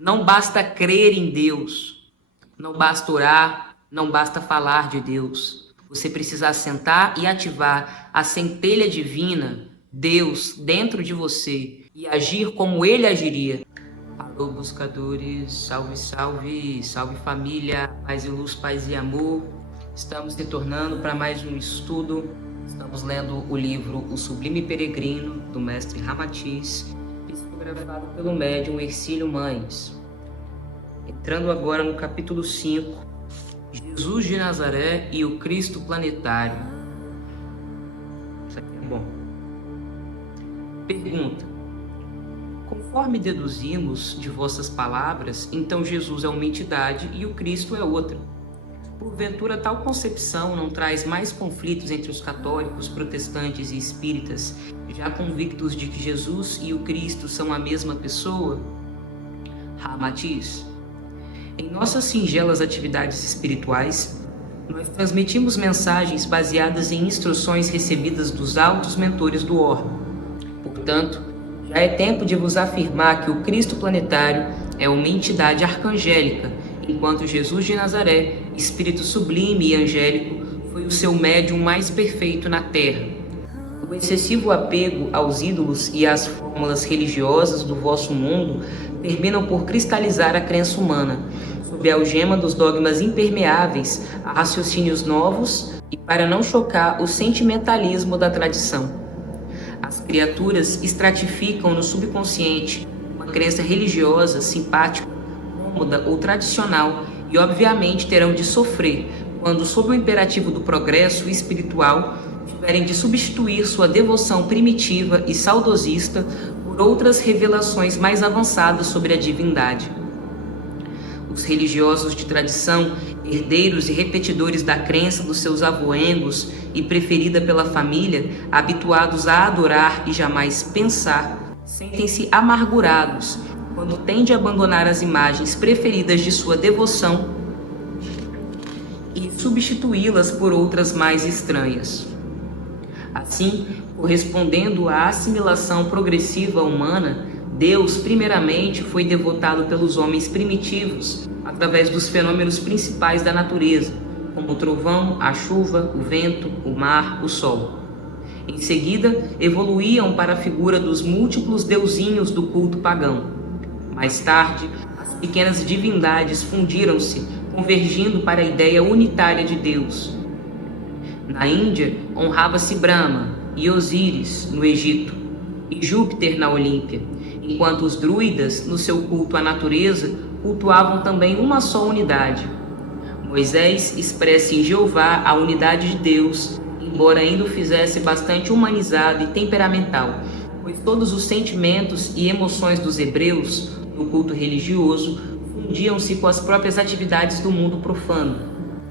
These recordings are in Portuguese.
Não basta crer em Deus, não basta orar, não basta falar de Deus. Você precisa assentar e ativar a centelha divina, Deus, dentro de você e agir como Ele agiria. Alô, buscadores, salve, salve, salve família, paz e luz, paz e amor. Estamos retornando para mais um estudo. Estamos lendo o livro O Sublime Peregrino, do mestre Ramatiz, psicografado pelo médium Hercílio Mães. Entrando agora no capítulo 5, Jesus de Nazaré e o Cristo planetário. Isso aqui é bom. Pergunta: conforme deduzimos de vossas palavras, então Jesus é uma entidade e o Cristo é outra. Porventura, tal concepção não traz mais conflitos entre os católicos, protestantes e espíritas, já convictos de que Jesus e o Cristo são a mesma pessoa? Ramatiz: em nossas singelas atividades espirituais, nós transmitimos mensagens baseadas em instruções recebidas dos altos mentores do orbe. Portanto, já é tempo de vos afirmar que o Cristo planetário é uma entidade arcangélica, enquanto Jesus de Nazaré, espírito sublime e angélico, foi o seu médium mais perfeito na Terra. O excessivo apego aos ídolos e às fórmulas religiosas do vosso mundo terminam por cristalizar a crença humana, sob a algema dos dogmas impermeáveis a raciocínios novos e para não chocar o sentimentalismo da tradição. As criaturas estratificam no subconsciente uma crença religiosa, simpática, cômoda ou tradicional e obviamente terão de sofrer quando, sob o imperativo do progresso espiritual, tiverem de substituir sua devoção primitiva e saudosista por outras revelações mais avançadas sobre a divindade. Os religiosos de tradição, herdeiros e repetidores da crença dos seus avoengos e preferida pela família, habituados a adorar e jamais pensar, sentem-se amargurados quando têm de abandonar as imagens preferidas de sua devoção e substituí-las por outras mais estranhas. Assim, correspondendo à assimilação progressiva humana, Deus, primeiramente, foi devotado pelos homens primitivos através dos fenômenos principais da natureza, como o trovão, a chuva, o vento, o mar, o sol. Em seguida, evoluíam para a figura dos múltiplos deusinhos do culto pagão. Mais tarde, as pequenas divindades fundiram-se, convergindo para a ideia unitária de Deus. Na Índia, honrava-se Brahma e Osíris, no Egito, e Júpiter na Olímpia, enquanto os druidas, no seu culto à natureza, cultuavam também uma só unidade. Moisés expressa em Jeová a unidade de Deus, embora ainda o fizesse bastante humanizado e temperamental, pois todos os sentimentos e emoções dos hebreus, no culto religioso, fundiam-se com as próprias atividades do mundo profano.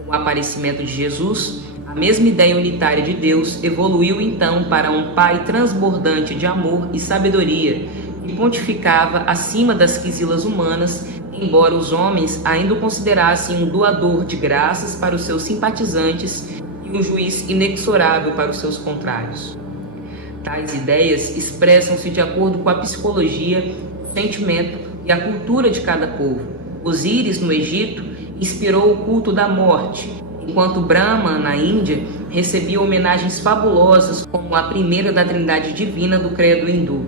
Com o aparecimento de Jesus, a mesma ideia unitária de Deus evoluiu então para um Pai transbordante de amor e sabedoria, que pontificava acima das quisilas humanas, embora os homens ainda o considerassem um doador de graças para os seus simpatizantes e um juiz inexorável para os seus contrários. Tais ideias expressam-se de acordo com a psicologia, o sentimento e a cultura de cada povo. Osíris, no Egito, inspirou o culto da morte, enquanto Brahma, na Índia, recebia homenagens fabulosas como a primeira da trindade divina do credo hindu.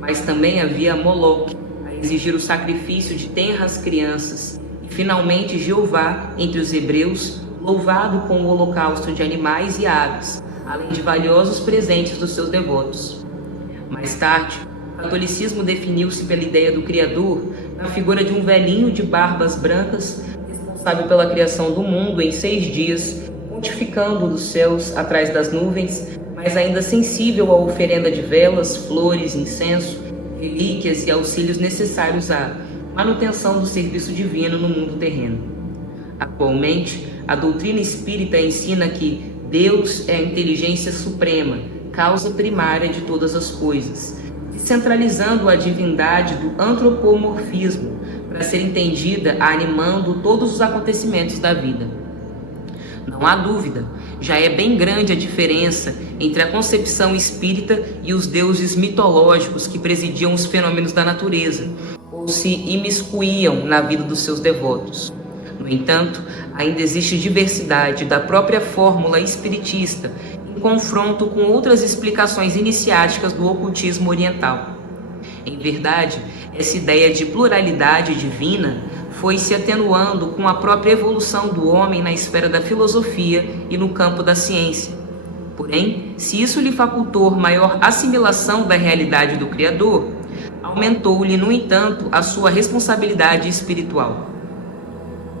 Mas também havia Moloque, a exigir o sacrifício de tenras crianças, e finalmente Jeová, entre os hebreus, louvado com o holocausto de animais e aves, além de valiosos presentes dos seus devotos. Mais tarde, o catolicismo definiu-se pela ideia do Criador na figura de um velhinho de barbas brancas, responsável pela criação do mundo em 6 dias, pontificando dos céus atrás das nuvens, mas ainda sensível à oferenda de velas, flores, incenso, relíquias e auxílios necessários à manutenção do serviço divino no mundo terreno. Atualmente, a doutrina espírita ensina que Deus é a inteligência suprema, causa primária de todas as coisas, descentralizando a divindade do antropomorfismo para ser entendida animando todos os acontecimentos da vida. Não há dúvida, já é bem grande a diferença entre a concepção espírita e os deuses mitológicos que presidiam os fenômenos da natureza, ou ou se imiscuíam na vida dos seus devotos. No entanto, ainda existe diversidade da própria fórmula espiritista em confronto com outras explicações iniciáticas do ocultismo oriental. Em verdade, essa ideia de pluralidade divina foi se atenuando com a própria evolução do homem na esfera da filosofia e no campo da ciência. Porém, se isso lhe facultou maior assimilação da realidade do Criador, aumentou-lhe, no entanto, a sua responsabilidade espiritual.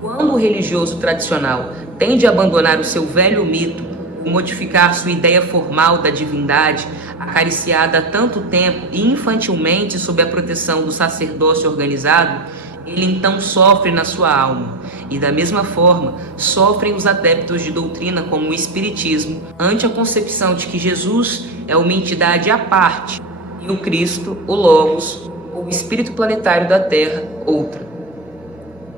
Quando o religioso tradicional tende a abandonar o seu velho mito, modificar sua ideia formal da divindade, acariciada há tanto tempo e infantilmente sob a proteção do sacerdócio organizado, ele então sofre na sua alma, e da mesma forma sofrem os adeptos de doutrina como o Espiritismo, ante a concepção de que Jesus é uma entidade à parte e o Cristo, o Logos, ou o Espírito planetário da Terra, outra.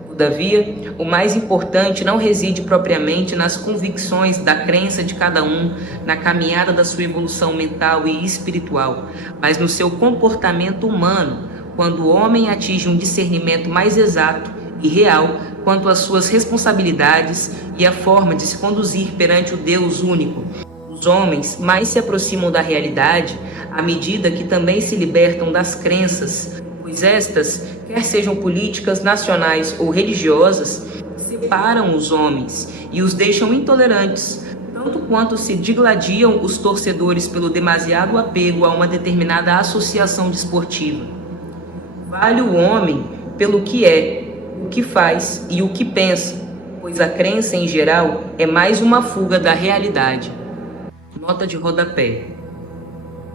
Todavia, o mais importante não reside propriamente nas convicções da crença de cada um, na caminhada da sua evolução mental e espiritual, mas no seu comportamento humano, quando o homem atinge um discernimento mais exato e real quanto às suas responsabilidades e a forma de se conduzir perante o Deus único. Os homens mais se aproximam da realidade à medida que também se libertam das crenças, pois estas, quer sejam políticas, nacionais ou religiosas, separam os homens e os deixam intolerantes, tanto quanto se digladiam os torcedores pelo demasiado apego a uma determinada associação desportiva. Vale o homem pelo que é, o que faz e o que pensa, pois a crença em geral é mais uma fuga da realidade. Nota de rodapé.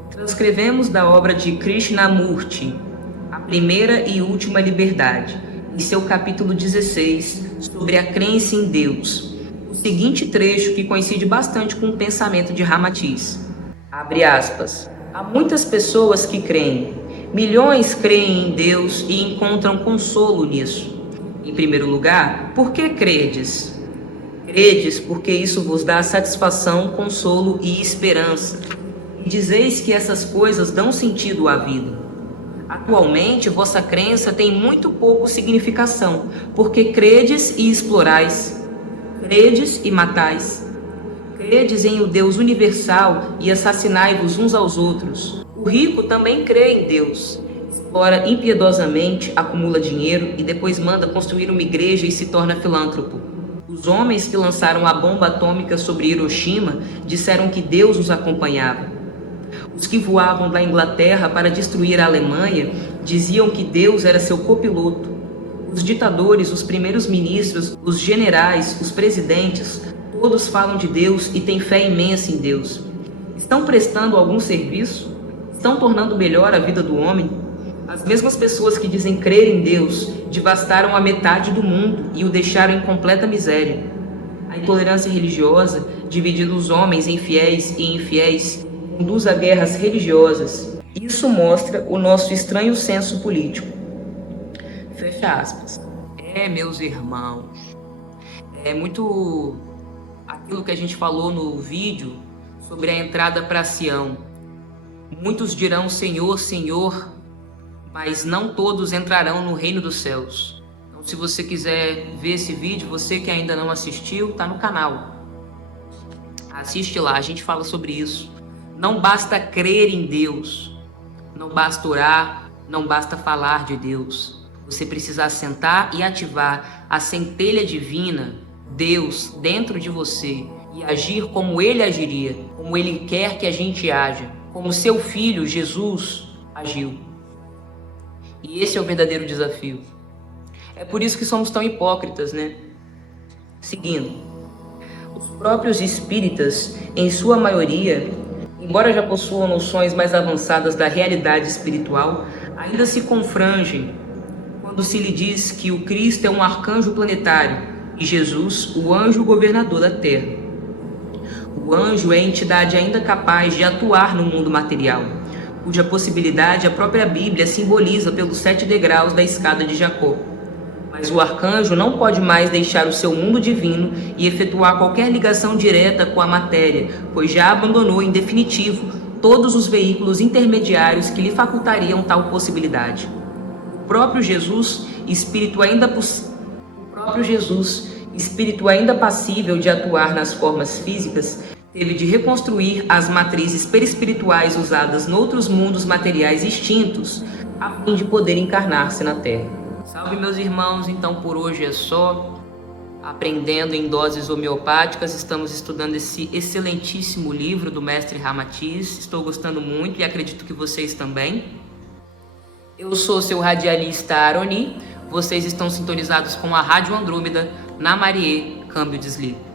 Transcrevemos da obra de Krishnamurti, A Primeira e Última Liberdade, em seu capítulo 16, sobre a crença em Deus, o seguinte trecho que coincide bastante com o pensamento de Ramatiz. Abre aspas. Há muitas pessoas que creem. Milhões creem em Deus e encontram consolo nisso. Em primeiro lugar, por que credes? Credes porque isso vos dá satisfação, consolo e esperança. E dizeis que essas coisas dão sentido à vida. Atualmente, vossa crença tem muito pouco significação, porque credes e explorais, credes e matais. Credes em o Deus universal e assassinai-vos uns aos outros. O rico também crê em Deus, explora impiedosamente, acumula dinheiro e depois manda construir uma igreja e se torna filântropo. Os homens que lançaram a bomba atômica sobre Hiroshima disseram que Deus os acompanhava. Os que voavam da Inglaterra para destruir a Alemanha diziam que Deus era seu copiloto. Os ditadores, os primeiros ministros, os generais, os presidentes, todos falam de Deus e têm fé imensa em Deus. Estão prestando algum serviço? Estão tornando melhor a vida do homem? As mesmas pessoas que dizem crer em Deus devastaram a metade do mundo e o deixaram em completa miséria. A intolerância religiosa, dividindo os homens em fiéis e infiéis, conduz a guerras religiosas. Isso mostra o nosso estranho senso político. Fecha aspas. Meus irmãos, é muito aquilo que a gente falou no vídeo sobre a entrada para Sião. Muitos dirão Senhor, Senhor, mas não todos entrarão no reino dos céus. Então, se você quiser ver esse vídeo, você que ainda não assistiu, tá no canal. Assiste lá, a gente fala sobre isso. Não basta crer em Deus, não basta orar, não basta falar de Deus. Você precisa assentar e ativar a centelha divina, Deus, dentro de você e agir como Ele agiria, como Ele quer que a gente haja, como seu Filho, Jesus, agiu. E esse é o verdadeiro desafio. É por isso que somos tão hipócritas, né? Seguindo. Os próprios espíritas, em sua maioria, embora já possuam noções mais avançadas da realidade espiritual, ainda se confrangem quando se lhe diz que o Cristo é um arcanjo planetário e Jesus, o anjo governador da Terra. O anjo é a entidade ainda capaz de atuar no mundo material, cuja possibilidade a própria Bíblia simboliza pelos 7 degraus da escada de Jacó. Mas o arcanjo não pode mais deixar o seu mundo divino e efetuar qualquer ligação direta com a matéria, pois já abandonou em definitivo todos os veículos intermediários que lhe facultariam tal possibilidade. O próprio Jesus, espírito ainda passível de atuar nas formas físicas, teve de reconstruir as matrizes perispirituais usadas noutros mundos materiais extintos, a fim de poder encarnar-se na Terra. Salve, meus irmãos, então por hoje é só. Aprendendo em doses homeopáticas, estamos estudando esse excelentíssimo livro do mestre Ramatiz. Estou gostando muito e acredito que vocês também. Eu sou seu radialista Aroni. Vocês estão sintonizados com a Rádio Andrômeda, na Marie, câmbio desligo.